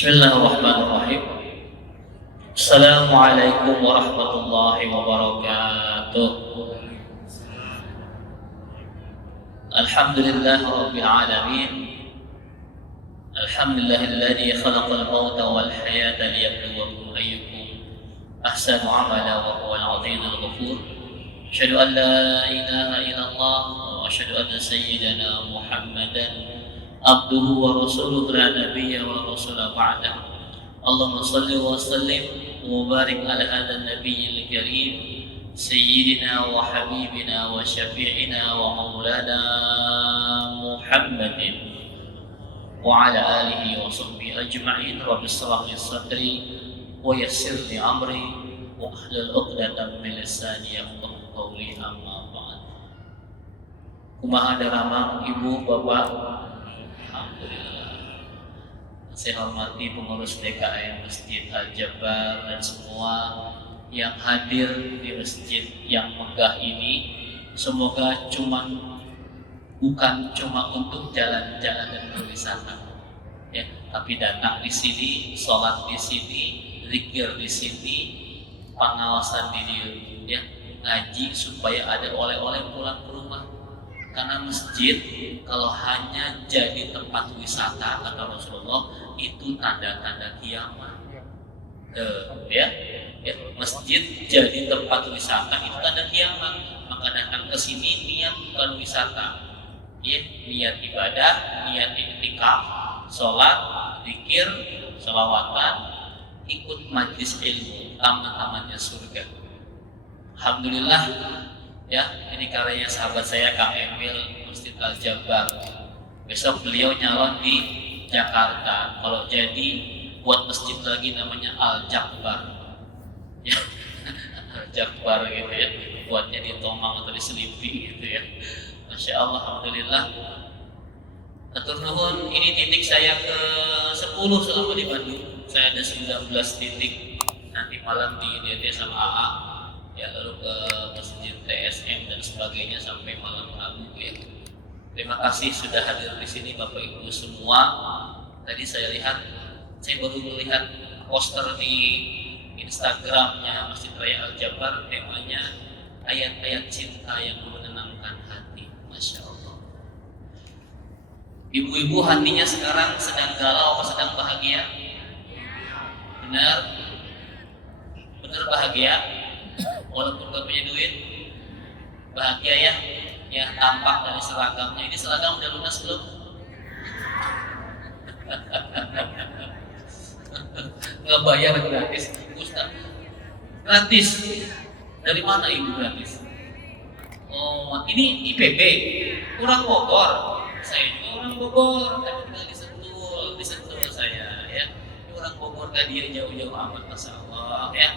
Bismillahirrahmanirrahim. Assalamualaikum warahmatullahi wabarakatuh. Alhamdulillah rabbil alamin. Alhamdulillahilladzi khalaqal mauta wal hayata liyabluwakum ayyukum ahsanu amala wa huwal azizul ghafur. Asyhadu an la ilaha illallah wa asyhadu anna sayyidana Muhammadan abduhu wa rasuluhu la nabiyya wa rasula ba'dah. Allahumma salli wa sallim wa barik ala hadha an-nabiyyil karim sayyidina wa habibina wa syafi'ina wa maulana Muhammadin wa ala alihi wa sahbihi ajma'in. Rabbi shrah li sadri wa yassir li amri wa ahlul 'uqdatam min lisani yafqahu qawli, amma ba'd. Kumaha daramang ibu bapak, alhamdulillah. Saya hormati pengurus DKM Masjid Al-Jabar dan semua yang hadir di masjid yang megah ini. Semoga bukan cuma untuk jalan-jalan dan berwisata, ya, tapi datang di sini, sholat di sini, zikir di sini, pengawasan di diri, ya, ngaji supaya ada oleh-oleh pulang ke rumah. Karena masjid kalau hanya jadi tempat wisata, kata Rasulullah, itu tanda-tanda kiamat. Ya, masjid jadi tempat wisata itu tanda kiamat. Maka datang ke sini niat bukan wisata, ya, niat ibadah, niat iktikaf, sholat, zikir, sholawatan, ikut majlis ilmu, taman-tamannya surga. Alhamdulillah. Ya, ini karyanya sahabat saya Kang Emil Masjid Al-Jabar. Besok beliau nyalon di Jakarta. Kalau jadi buat masjid lagi namanya Al-Jakbar. Ya, Al-Jakbar gitu ya. Buatnya di Tomang atau di Selipi gitu ya. Masya Allah, alhamdulillah. Atur nuhun, ini titik saya ke 10 selama di Bandung. Saya ada 19 titik. Nanti malam di DT sama AA. Ya, lalu ke masjid TSM dan sebagainya sampai malam Rabu, ya. Terima kasih sudah hadir di sini Bapak Ibu semua. Tadi saya baru melihat poster di Instagramnya Masjid Raya Al-Jabar, temanya ayat-ayat cinta yang menenangkan hati. Masya Allah. Ibu-ibu hatinya sekarang sedang galau atau sedang bahagia? Benar? Benar bahagia? Walaupun gak punya duit, bahagia ya. Ya, tampak dari seragamnya. Ini seragam udah lunas belum? Nggak bayar gratis, Ustaz. Gratis. Dari mana ibu gratis? Oh, ini IPB. Orang Bogor. Saya juga orang Bogor, tapi tinggal di Sentul saya, ya. Ini orang Bogor, gak dia jauh-jauh amat, masya Allah, ya.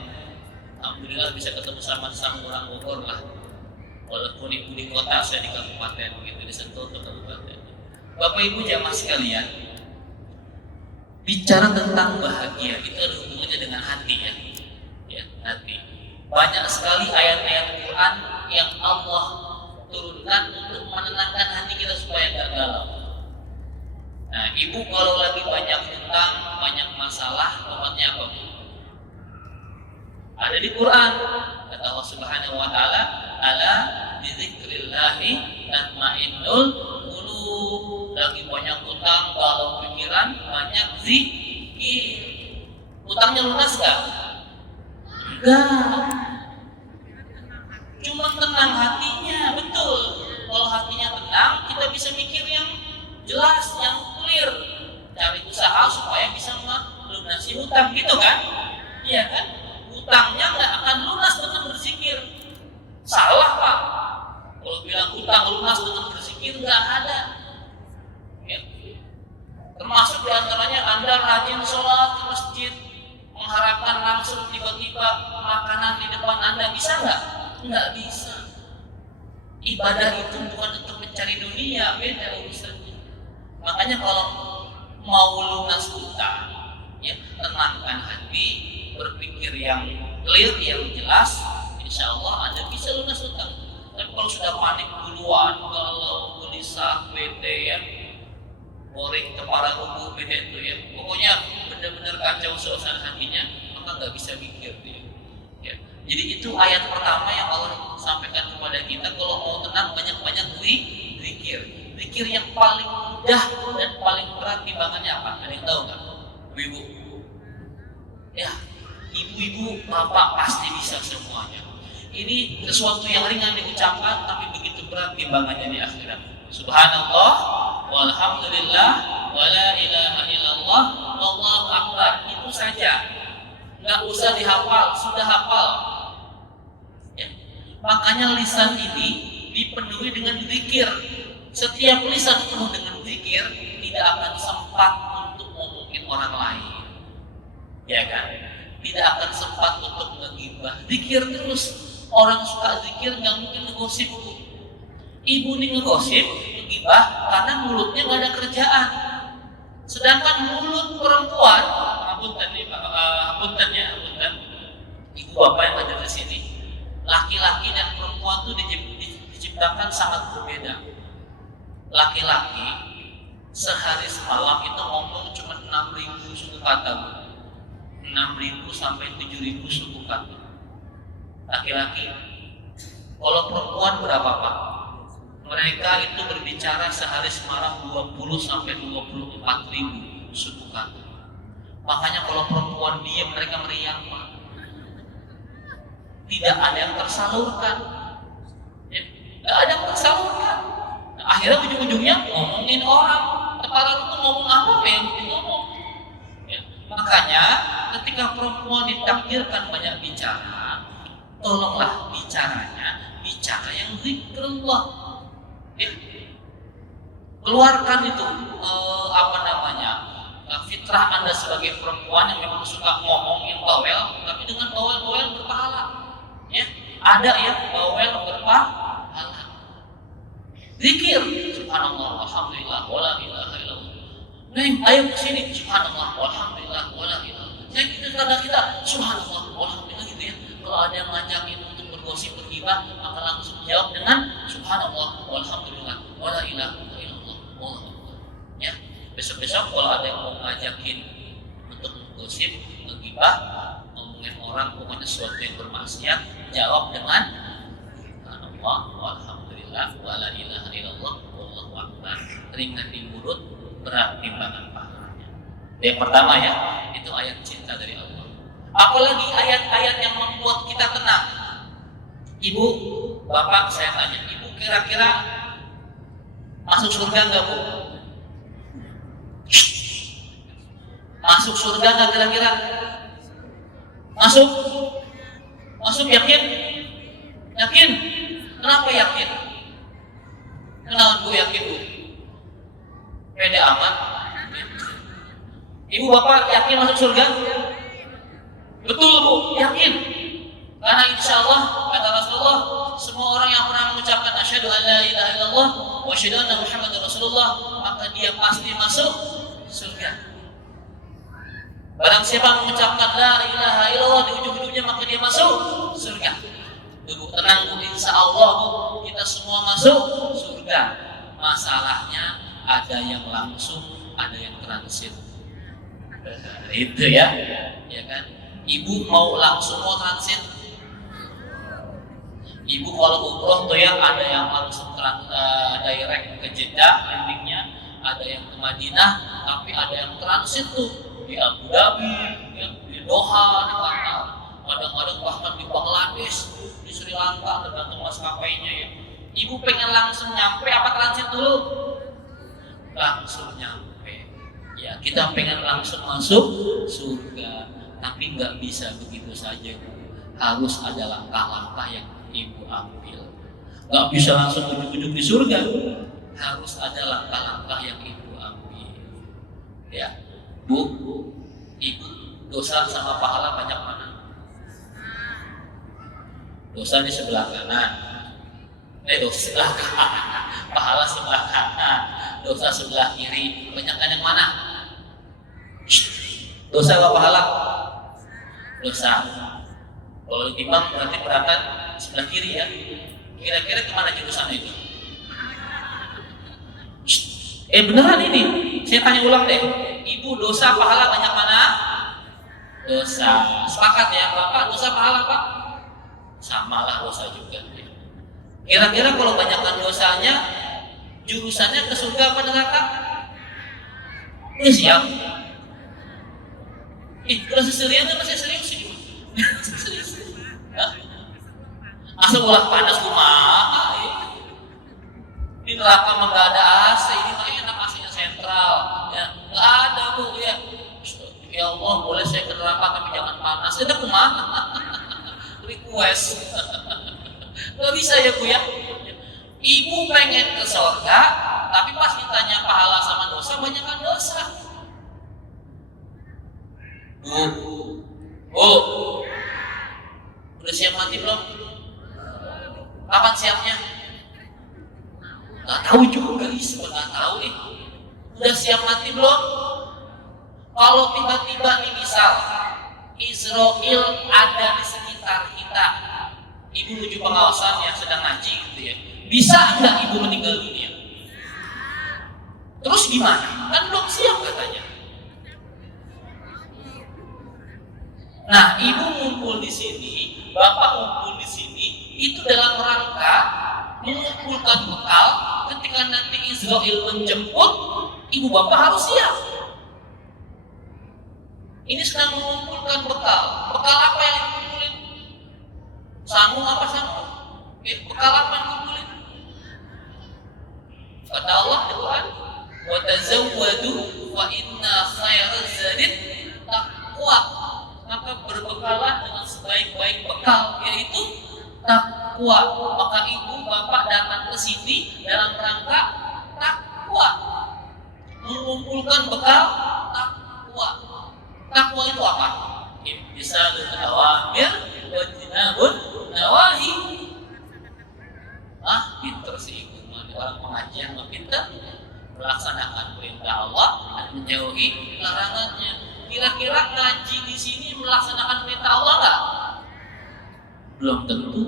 Alhamdulillah bisa ketemu sama orang Bogor lah. Walaupun ibu di kota, saya di kabupaten begitu, di Sentul ke kabupaten. Bapak Ibu jamaah sekalian, bicara tentang bahagia itu ada hubungannya dengan hati, ya. Ya, hati. Banyak sekali ayat-ayat Quran yang Allah turunkan untuk menenangkan hati kita supaya tidak galau. Nah, ibu kalau lagi banyak hutang, banyak masalah, obatnya apa, Bu? Ada di Quran. Kata Allah Subhanahu wa taala, "Ala bidzikrillahi tatmainnul qulub." Lagi banyak utang, galau pikiran, banyak zikir. Utangnya lunas enggak? Enggak. Cuma tenang hatinya, betul. Kalau hatinya tenang, kita bisa mikir yang jelas, yang clear. Cari usaha supaya bisa melunasi hutang, gitu kan? Iya kan? Hutangnya nggak akan lunas dengan berzikir. Salah, Pak. Kalau bilang hutang lunas dengan berzikir, nggak ada. Ya. Termasuk diantaranya Anda rajin sholat ke masjid, mengharapkan langsung tiba-tiba makanan di depan Anda, bisa nggak? Nggak bisa. Ibadah itu bukan untuk mencari dunia, beda urusannya. Makanya kalau mau lunas hutang, ya, tenangkan hati, berpikir yang clear, yang jelas, insya Allah Anda bisa lunas hutang. Tapi kalau sudah panik duluan, galau, gelisah, bete, ya, boring kepala kuku beda itu ya. Pokoknya benar-benar kacau suasana hatinya, maka nggak bisa mikir dia. Ya. Jadi itu ayat pertama yang Allah sampaikan kepada kita, kalau mau tenang banyak-banyak zikir. Zikir yang paling mudah dan paling berat timbangannya apa? Ada yang tahu nggak? Ibu, ya, ibu-ibu, bapak pasti bisa semuanya. Ini sesuatu yang ringan diucapkan, tapi begitu berat timbangannya di akhirat. Subhanallah, walhamdulillah, wala ilaha illallah, wallahu akbar. Itu saja, nggak usah dihafal, sudah hafal. Ya. Makanya lisan ini dipenuhi dengan zikir. Setiap lisan penuh dengan zikir, tidak akan sempat untuk ngomongin orang lain, ya kan? Tidak akan sempat untuk ngegibah. Zikir terus. Orang suka zikir nggak mungkin ngegosip. Ibu nih ngegosip, ngegibah, karena mulutnya nggak ada kerjaan. Sedangkan mulut perempuan, apunten, ibu bapak yang ada di sini, laki-laki dan perempuan tuh diciptakan sangat berbeda. Laki-laki sehari semalam itu ngomong cuma 6.000 suku kata, 6.000 sampai 7.000 suku kata. Laki-laki. Kalau perempuan berapa Pak? Mereka itu berbicara sehari semalam 20 sampai 24.000 suku kata. Makanya kalau perempuan diam mereka meriang Pak. Tidak ada yang tersalurkan. Tidak ada yang tersalurkan. Nah, akhirnya ujung-ujungnya ngomongin orang. Kepala rumah ngomong apa yang ngomong. Ya. Makanya ketika perempuan ditakdirkan banyak bicara, tolonglah bicaranya, bicara yang zikrullah. Ya. Keluarkan itu fitrah Anda sebagai perempuan yang memang suka ngomong yang bawel, tapi dengan bawel-bawel berpahala. Ya, ada yang bawel berpahala. Zikir, subhanallah, alhamdulillah, wala ilaha illallah. Neng, ayo kesini, subhanallah, alhamdulillah, wala ilaha. Saya kita, subhanallah, alhamdulillah gitu ya. Kalau ada yang ngajakin untuk bergosip, bergibah, maka langsung jawab dengan subhanallah, walhamdulillah, wala ilaha illallah, wallahu akbar. Ya, besok-besok kalau ada yang mau ngajakin untuk bergosip, bergibah, ngomongin orang, pokoknya sesuatu yang bermaksiat, jawab dengan subhanallah, walhamdulillah, wala ilaha illallah, wallahu akbar. Ringan di mulut, berat timbangan pahalanya. Yang pertama ya, itu ayat cinta dari Allah. Apalagi ayat-ayat yang membuat kita tenang. Ibu, bapak, saya tanya, ibu kira-kira masuk surga nggak Bu? Masuk surga nggak kira-kira? Masuk? Masuk yakin? Yakin? Kenapa yakin? Kenapa Bu yakin Bu? Pede amat. Ibu bapak yakin masuk surga? Betul Bu, yakin. Karena insya Allah kata Rasulullah, semua orang yang pernah mengucapkan asyhadu an la ilaha illallah wa asyhadu anna Muhammadar Rasulullah, maka dia pasti masuk surga. Barang siapa mengucapkan la ilaha illallah di ujung-ujungnya, maka dia masuk surga. Bu, tenang Bu, insya Allah Bu, kita semua masuk surga. Masalahnya ada yang langsung, ada yang transit. Itu ya kan? Ibu mau langsung mau transit. Ibu kalau umroh tuh ya ada yang langsung direct ke Jeddah landingnya, ada yang ke Madinah, tapi ada yang transit tuh di Abu Dhabi, di Doha, di Qatar, kadang-kadang bahkan di Bangladesh, di Sri Lanka, tergantung maskapainya ya. Ibu pengen langsung nyampe apa transit dulu? Langsung nyampe. Ya, kita pengen langsung masuk surga, tapi nggak bisa begitu saja. Harus ada langkah-langkah yang ibu ambil. Nggak bisa langsung ujuk-ujuk di surga. Harus ada langkah-langkah yang ibu ambil. Ya, Bu, ibu, dosa sama pahala banyak mana? Dosa di sebelah kanan. Dosa pahala sebelah kanan. Dosa sebelah kiri. Banyakkan yang mana? Dosa atau pahala? Dosa. Kalau ditimbang berarti berangkat sebelah kiri ya. Kira-kira kemana jurusan itu? Beneran ini, saya tanya ulang deh. Ibu dosa pahala banyak mana? Dosa. Sepakat ya, Bapak dosa pahala Pak? Samalah dosa juga. Kira-kira kalau banyakkan dosanya, jurusannya ke surga apa neraka? Siap. Kalau seserian kan masih serius sih. Serius. Asal ulah panas kumaha. Ini neraka mah gak ada AC, ini mah enak AC-nya sentral. Ya, gak ada Bu ya. Ya Allah, boleh saya ke neraka tapi jangan panas. Itu kumaha? Request. Gak bisa ya Bu ya. Ibu pengen ke surga, tapi pas ditanya pahala sama dosa, banyakkan dosa. Bu, udah siap mati belum? Kapan siapnya? Gak tahu juga, gak tahu nih. Udah siap mati belum? Kalau tiba-tiba nih misal Israel ada di sekitar kita, ibu menuju pengawasan yang sedang ngaji gitu ya, bisa nggak ibu meninggal dunia? Terus gimana? Kan belum siap katanya. Nah, ibu ngumpul di sini, bapak ngumpul di sini, itu dalam rangka mengumpulkan bekal ketika nanti Israel menjemput, ibu bapak harus siap. Ini sedang mengumpulkan bekal. Bekal apa yang dikumpulin? Sanggung apa sanggung? Bekal apa yang dikumpulin? Kata Allah di Quran, "Wa tazawwadu fa inna khairaz zadi taqwa." Maka berbekalah dengan sebaik-baik bekal, yaitu takwa. Maka ibu bapak datang ke sini dalam rangka takwa, mengumpulkan bekal takwa. Takwa itu apa? Imtisalul awamir wa jinabun nawahi. Pinter sih ibu, orang pengajian mah pinter, melaksanakan perintah Allah dan menjauhi larangannya. Kira-kira ngaji di sini melaksanakan perintah Allah nggak? Belum tentu.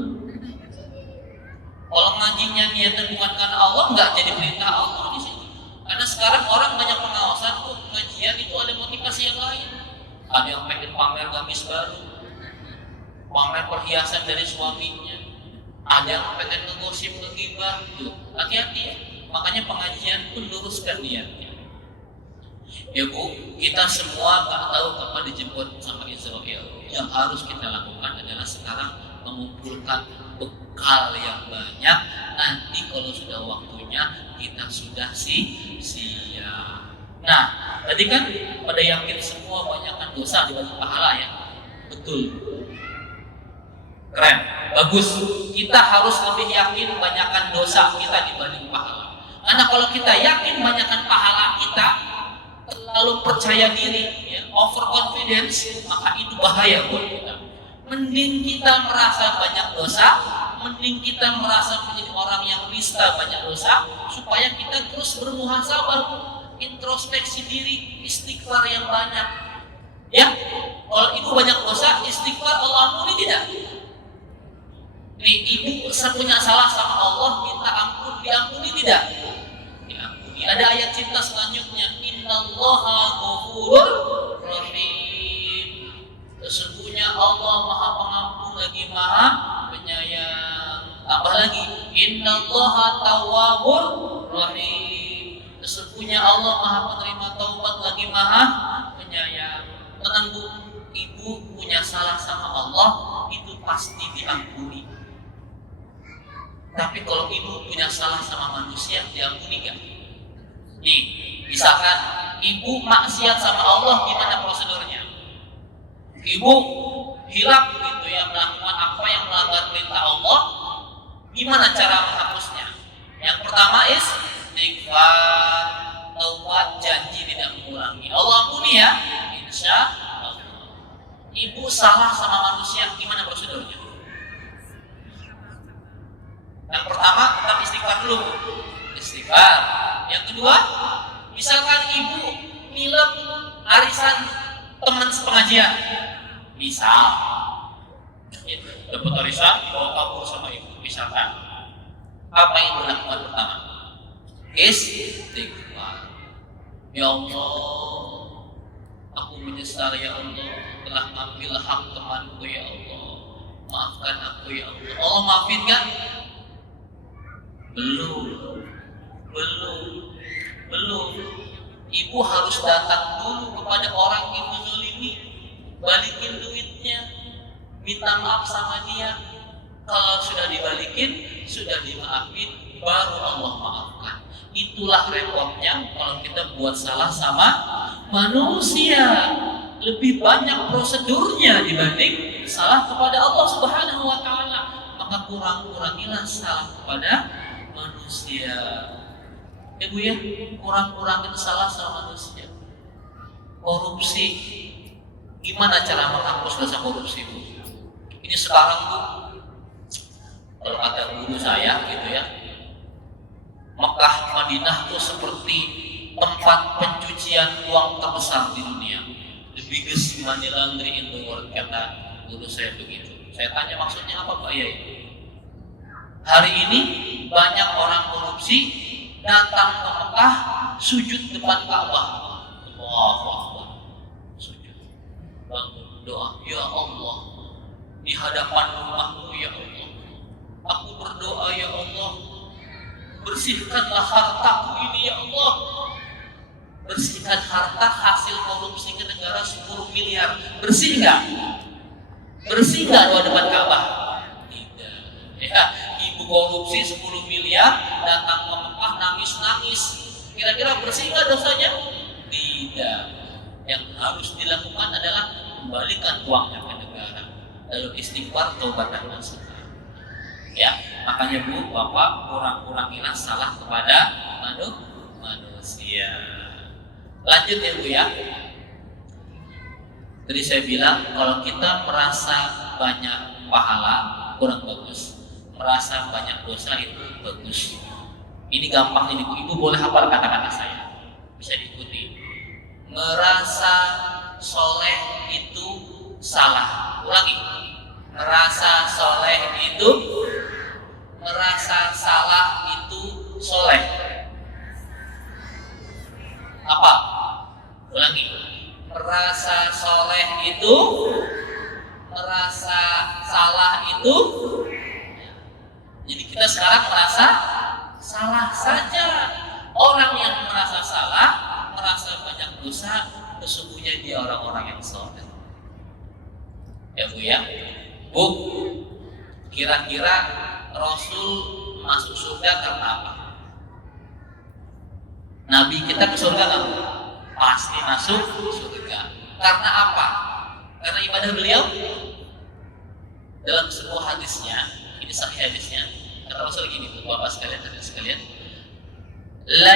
Kalau ngajinya niatan bukan karena Allah, nggak jadi perintah Allah di sini. Karena sekarang orang banyak pengawasan tuh pengajian itu ada motivasi yang lain. Ada yang pengen pamer gamis baru, pamer perhiasan dari suaminya, ada yang pengen ngegosip, ngegibah. Hati-hati ya. Makanya pengajian pun luruskan niatnya. Ya Bu, kita semua gak tahu kapan dijemput sama Israel. Yang harus kita lakukan adalah sekarang mengumpulkan bekal yang banyak. Nanti kalau sudah waktunya kita sudah siap. Nah, tadi kan pada yakin semua banyakkan dosa dibanding pahala ya. Betul. Keren, bagus. Kita harus lebih yakin banyakkan dosa kita dibanding pahala. Karena kalau kita yakin banyakkan pahala kita, terlalu percaya diri, ya, overconfidence, maka itu bahaya buat kita. Mending kita merasa banyak dosa, mending kita merasa menjadi orang yang nista banyak dosa, supaya kita terus bermuhasabah, introspeksi diri, istighfar yang banyak. Ya, kalau ibu banyak dosa, istighfar Allah ampuni tidak? Nih, ibu punya salah sama Allah, minta ampun, diampuni tidak? Diampuni. Ada ayat cinta selanjutnya, Innallaha ghafurur rahim. Sesungguhnya Allah Maha Pengampun lagi Maha Penyayang. Tambah lagi, Innallaha tawwabur rahim. Sesungguhnya Allah Maha Penerima taubat lagi Maha Penyayang. Tenang Bu, ibu punya salah sama Allah itu pasti diampuni. Tapi kalau ibu punya salah sama manusia, diampuni gak? Nih, misalkan ibu maksiat sama Allah, gimana prosedurnya? Ibu hilaf gitu ya, melakukan apa yang melanggar perintah Allah, gimana cara menghapusnya? Yang pertama istighfar, taubat, janji tidak mengulangi. Allah ampuni ya, insya Allah. Ibu salah sama manusia, gimana prosedurnya? Yang pertama, tetap istighfar dulu. Istighfar. Yang kedua, misalkan ibu nilep arisan teman sepengajian, misal dapat arisan dibawa kabur sama ibu, misalkan apa yang ibu lakukan pertama? istighfar. Ya Allah, aku menyesal ya Allah telah mengambil hak temanku ya Allah. Maafkan aku ya Allah. Allah maafin kan? Belum. Ibu harus datang dulu kepada orang ibu zalimi, balikin duitnya, minta maaf sama dia. Kalau sudah dibalikin, sudah dimaafin, baru Allah maafkan. Itulah repotnya kalau kita buat salah sama manusia. Lebih banyak prosedurnya dibanding salah kepada Allah Subhanahu wa Ta'ala. Maka kurang-kurangilah salah kepada manusia. Bu ya, kurang-kurangin salah sama manusia. Korupsi, gimana cara menghapus dosa korupsi, Bu? Ini sekarang, Bu, kalau kata guru saya gitu ya, Mekah Madinah itu seperti tempat pencucian uang terbesar di dunia. The biggest money laundry in the world, kata guru saya begitu. Saya tanya maksudnya apa Pak Yai? Hari ini banyak orang korupsi datang ke Mekah, sujud depan Ka'bah. Allahu Akbar. Sujud. Bangun doa, ya Allah, di hadapan rumahmu ya Allah, aku berdoa ya Allah, bersihkanlah hartaku ini ya Allah. Bersihkan harta hasil korupsi ke negara 10 miliar. Bersih nggak? Bersih nggak doa depan Ka'bah? Tidak. Ya, ibu korupsi 10 miliar datang ke Mekah nangis-nangis. Kira-kira bersih nggak dosanya? Tidak. Yang harus dilakukan adalah kembalikan uangnya ke negara. Lalu istighfar, taubat dan nasuha. Ya, makanya Bu, Bapak kurang-kurangilah salah kepada manusia. Lanjut ya Bu ya. Tadi saya bilang kalau kita merasa banyak pahala kurang bagus, merasa banyak dosa itu bagus. Ini gampang ini Bu, Ibu boleh hafal kata-kata saya, bisa diikuti. Merasa soleh itu salah. Ulangi. Merasa soleh itu, merasa salah itu soleh. Apa? Ulangi. Merasa soleh itu, merasa salah itu. Jadi kita sekarang merasa salah saja. Orang yang merasa salah, merasa banyak dosa, sesungguhnya dia orang-orang yang soleh. Ya Bu ya. Bu, kira-kira Rasul masuk surga karena apa? Nabi kita ke surga nggak? Pasti masuk surga. Karena apa? Karena ibadah beliau. Dalam sebuah hadisnya, ini sahih hadisnya, kata Rasul gini, Bapak sekalian, hadirin sekalian, la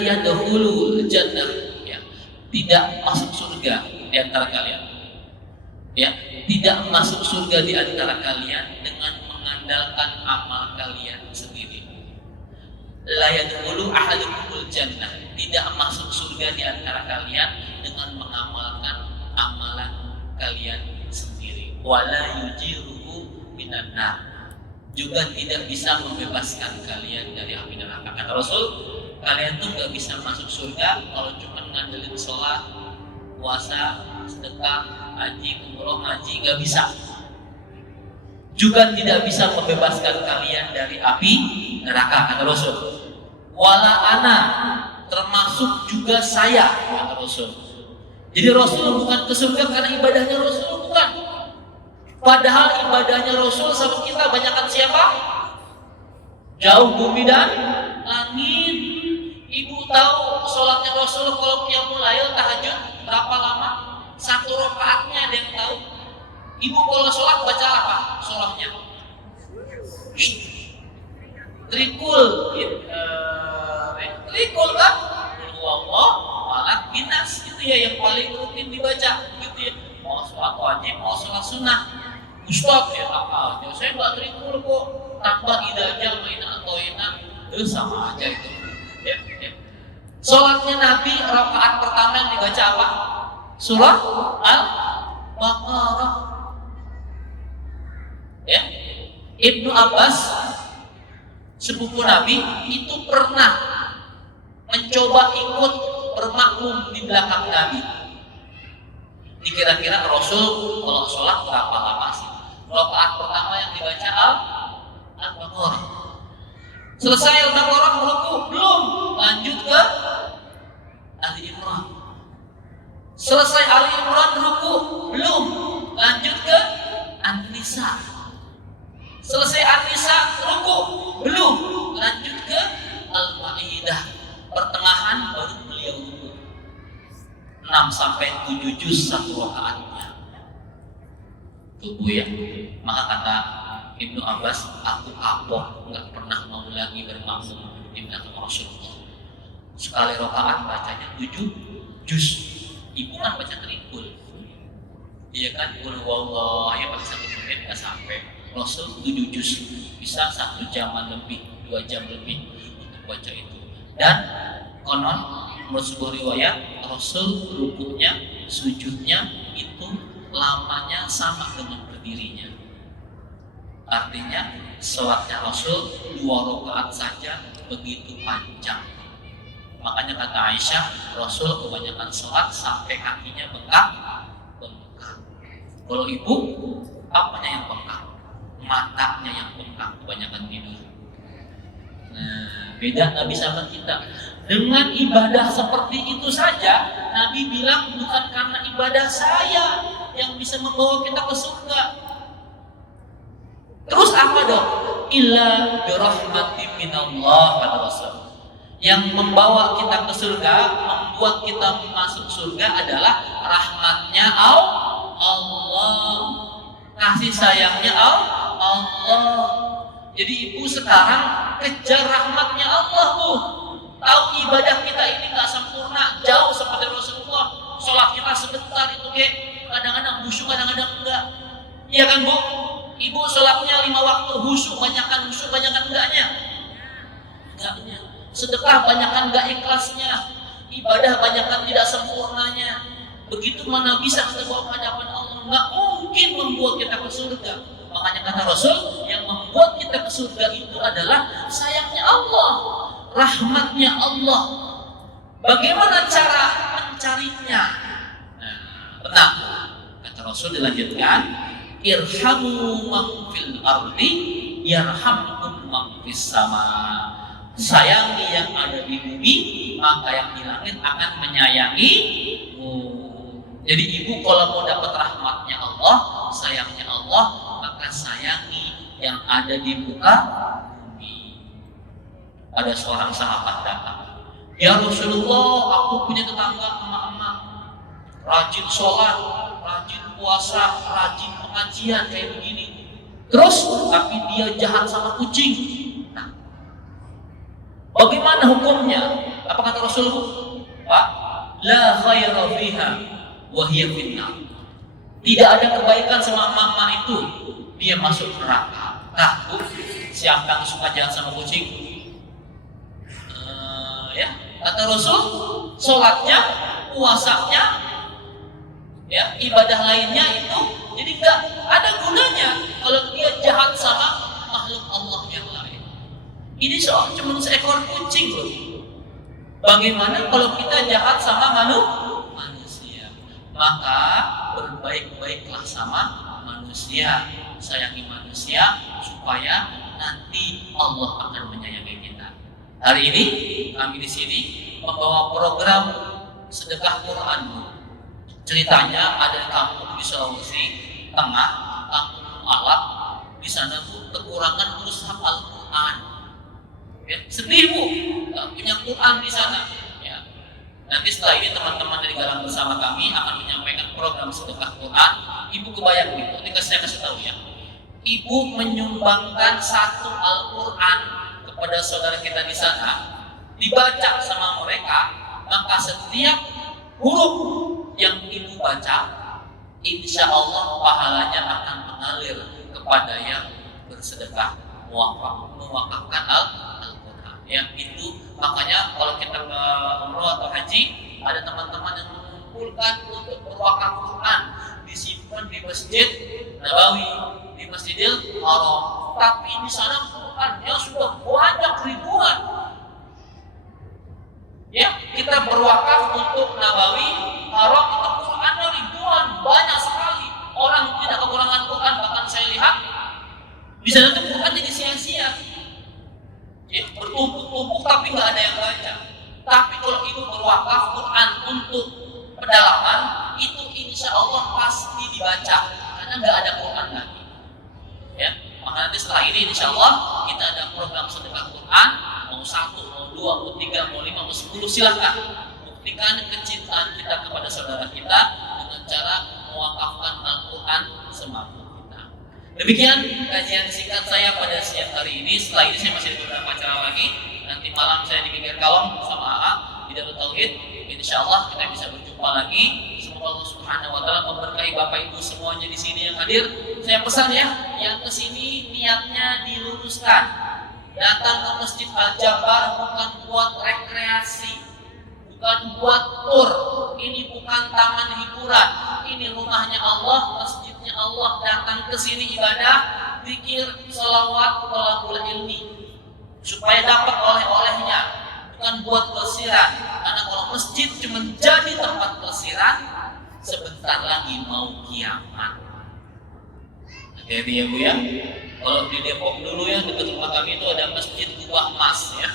yadkhulul jannah, ya, tidak masuk surga di antara kalian. Ya, tidak masuk surga di antara kalian dengan mengandalkan amal kalian sendiri. La yadkhulu ahadukumul jannah, tidak masuk surga di antara kalian dengan mengamalkan amalan kalian sendiri. Wala yujiruhu minan nar, juga tidak bisa membebaskan kalian dari api neraka. Kata Rasul, kalian tuh nggak bisa masuk surga kalau cuma ngandelin sholat, puasa, sedekah, haji, umroh, ngaji, nggak bisa. Juga tidak bisa membebaskan kalian dari api neraka, kata Rasul. Wala ana, termasuk juga saya, kata Rasul. Jadi Rasul bukan ke surga karena ibadahnya Rasul, bukan. Padahal ibadahnya Rasul sama kita banyakkan siapa? Jauh bumi dan langit. Ibu tahu sholatnya Rasul kalau qiyamul lail tahajud berapa lama? 1 rakaatnya ada yang tahu? Ibu kalau sholat baca apa? Sholatnya Trikul Trikul kan? Allah malak binas, itu ya yang paling rutin dibaca gitu ya. Mau sholat wajib, mau sholat sunnah. Ustaz ya apa? Ya saya nggak trikul kok. Tambah idajah maina atau ina, sama aja itu. Ya. Sholatnya Nabi rakaat pertama yang dibaca apa? Surah Al-Baqarah. Ya. Ibnu Abbas sepupu Nabi itu pernah mencoba ikut bermakmum di belakang Nabi. Ini kira-kira Rasul kalau sholat berapa lama sih? Rakaat pertama yang dibaca Al-Baqarah. Selesai Al-Baqarah ruku, belum, lanjut ke Ali Imran. Selesai Ali Imran ruku, belum, lanjut ke An-Nisa. Selesai An-Nisa ruku, belum, lanjut ke Al-Maidah. Pertengahan baru beliau ruku. 6-7 juz satu rakaatnya. Tubuh ya. Maka kata Ibnu Abbas, aku kapok, nggak pernah mau lagi bermakmum di belakang Rasulullah. Sekali rakaat bacanya 7 juz. Ibu kan baca terikul. Iya kan, qul huwallahu ya baca 1 menit nggak sampai. Rasul 7 juz, bisa 1 jaman lebih, 2 jam lebih untuk baca itu. Dan konon menurut sebuah riwayat Rasul rukuknya, sujudnya itu lamanya sama dengan berdirinya. Artinya sholatnya Rasul 2 rakaat saja begitu panjang. Makanya kata Aisyah, Rasul kebanyakan sholat sampai kakinya bengkak. Kalau ibu, apanya yang bengkak? Matanya yang bengkak, kebanyakan tidur. Nah, beda Nabi sama kita. Dengan ibadah seperti itu saja, Nabi bilang bukan karena ibadah saya yang bisa membawa kita ke surga. Terus apa dong? Illa birahmatin minallah, kata Rasul. Yang membawa kita ke surga, membuat kita masuk surga adalah rahmatnya Allah, kasih sayangnya Allah. Jadi ibu sekarang kejar rahmatnya Allah tuh. Tahu ibadah kita ini nggak sempurna, jauh seperti Rasulullah. Sholat kita sebentar itu kayak kadang-kadang khusyuk, kadang-kadang enggak. Iya kan Bu? Ibu sholatnya 5 waktu khusyuk, banyakan khusyuk, banyakan enggaknya. Sedekah banyakan enggak ikhlasnya. Ibadah banyakan tidak sempurnanya. Begitu mana bisa kita bawa ke hadapan Allah? Enggak mungkin membuat kita ke surga. Makanya kata Rasul, yang membuat kita ke surga itu adalah sayangnya Allah, rahmatnya Allah. Bagaimana cara mencarinya? Nah, tenang. Kata Rasul dilanjutkan, irhamu man fil ardi yarhamkum man fis sama. Sayangi yang ada di bumi, maka yang di langit akan menyayangimu. Jadi ibu kalau mau dapat rahmatnya Allah, sayangnya Allah, maka sayangi yang ada di muka bumi. Ada seorang sahabat datang, ya Rasulullah, aku punya tetangga emak-emak, rajin sholat, rajin puasa, rajin pengajian kayak begini. Terus, tapi dia jahat sama kucing. Nah, bagaimana hukumnya? Apa kata Rasulullah? Pak, la khaira fiha wa hiya finnar. Tidak ada kebaikan sama emak-emak itu, dia masuk neraka. Nah, Bu, siapa yang suka jahat sama kucing? Ya, kata Rasul, sholatnya, puasanya, ya, ibadah lainnya itu jadi nggak ada gunanya kalau dia jahat sama makhluk Allah yang lain. Ini soal cuma seekor kucing loh. Bagaimana kalau kita jahat sama manusia? Maka berbaik-baiklah sama manusia, sayangi manusia supaya nanti Allah akan menyayangi kita. Hari ini kami di sini membawa program sedekah Quran. Ceritanya ada di kampung di Sulawesi Tengah, kampung Alap. Di sana Bu kekurangan mushaf Al-Quran. Ya, sedih Bu, nggak punya Quran di sana. Ya. Nanti setelah ini teman-teman dari Galang Bersama kami akan menyampaikan program sedekah Quran. Ibu kebayang gitu, ini saya kasih tahu ya. Ibu menyumbangkan 1 Al-Quran kepada saudara kita di sana, dibaca sama mereka, maka setiap huruf yang ibu baca, insya Allah pahalanya akan mengalir kepada yang bersedekah mewakafkan Al-Quran. Yang itu makanya kalau kita ke umroh atau haji, ada teman-teman yang mengumpulkan untuk berwakaf Quran, disimpan di Masjid Nabawi, di Masjidil Haram, tapi di sana Qurannya sudah banyak ribuan. Ya, kita berwakaf untuk Nabawi Haram, itu Qurannya ribuan, banyak sekali. Orang tidak kekurangan Quran, bahkan saya lihat di sana tuh Quran jadi sia-sia. Ya, bertumpuk-tumpuk tapi nggak ada yang baca. Tapi kalau itu berwakaf Quran untuk pedalaman, itu insya Allah pasti dibaca karena nggak ada Quran lagi. Ya, maka nanti setelah ini insya Allah kita ada program sedekah Quran, mau 1, mau 2, mau 3, mau 5, mau 10, silahkan buktikan kecintaan kita kepada saudara kita dengan cara mewakafkan Al-Quran semampu kita. Demikian kajian singkat saya pada siang hari ini. Setelah ini saya masih ada beberapa acara lagi. Nanti malam saya di Pinggir Kawang sama AA di Darut Tauhid. Insya Allah kita bisa berjumpa lagi. Semoga Allah Subhanahu Wa Taala memberkahi Bapak Ibu semuanya di sini yang hadir. Saya pesan ya, yang kesini niatnya diluruskan. Datang ke Masjid Al-Jabar bukan buat rekreasi, bukan buat tur. Ini bukan taman hiburan. Ini rumahnya Allah, masjidnya Allah. Datang ke sini ibadah, zikir, sholawat, thalabul ilmi, supaya dapat oleh-olehnya, bukan buat pelesiran. Karena kalau masjid cuma jadi tempat pelesiran, sebentar lagi mau kiamat. Hati-hati ya Bu ya. Kalau di Depok dulu ya, dekat rumah kami itu ada masjid Kubah Emas ya,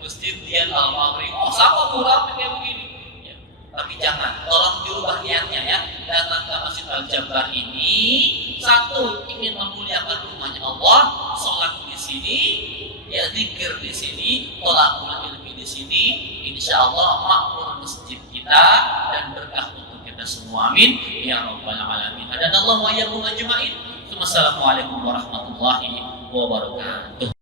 Masjid Dian Al-Maghrib. Oh sama Bu, rame kayak begini ya. Tapi jangan, tolong dirubah niatnya ya. Datang ke Masjid Al-Jabar ini, satu, ingin memuliakan rumahnya Allah, sholat di sini, ya zikir di sini, thalabul ilmi di sini. Insya Allah makmur masjid kita dan berkah untuk kita semua. Amin ya rabbal alamin. Hadanallahu wa iyyakum ajma'in. Wassalamualaikum warahmatullahi wabarakatuh.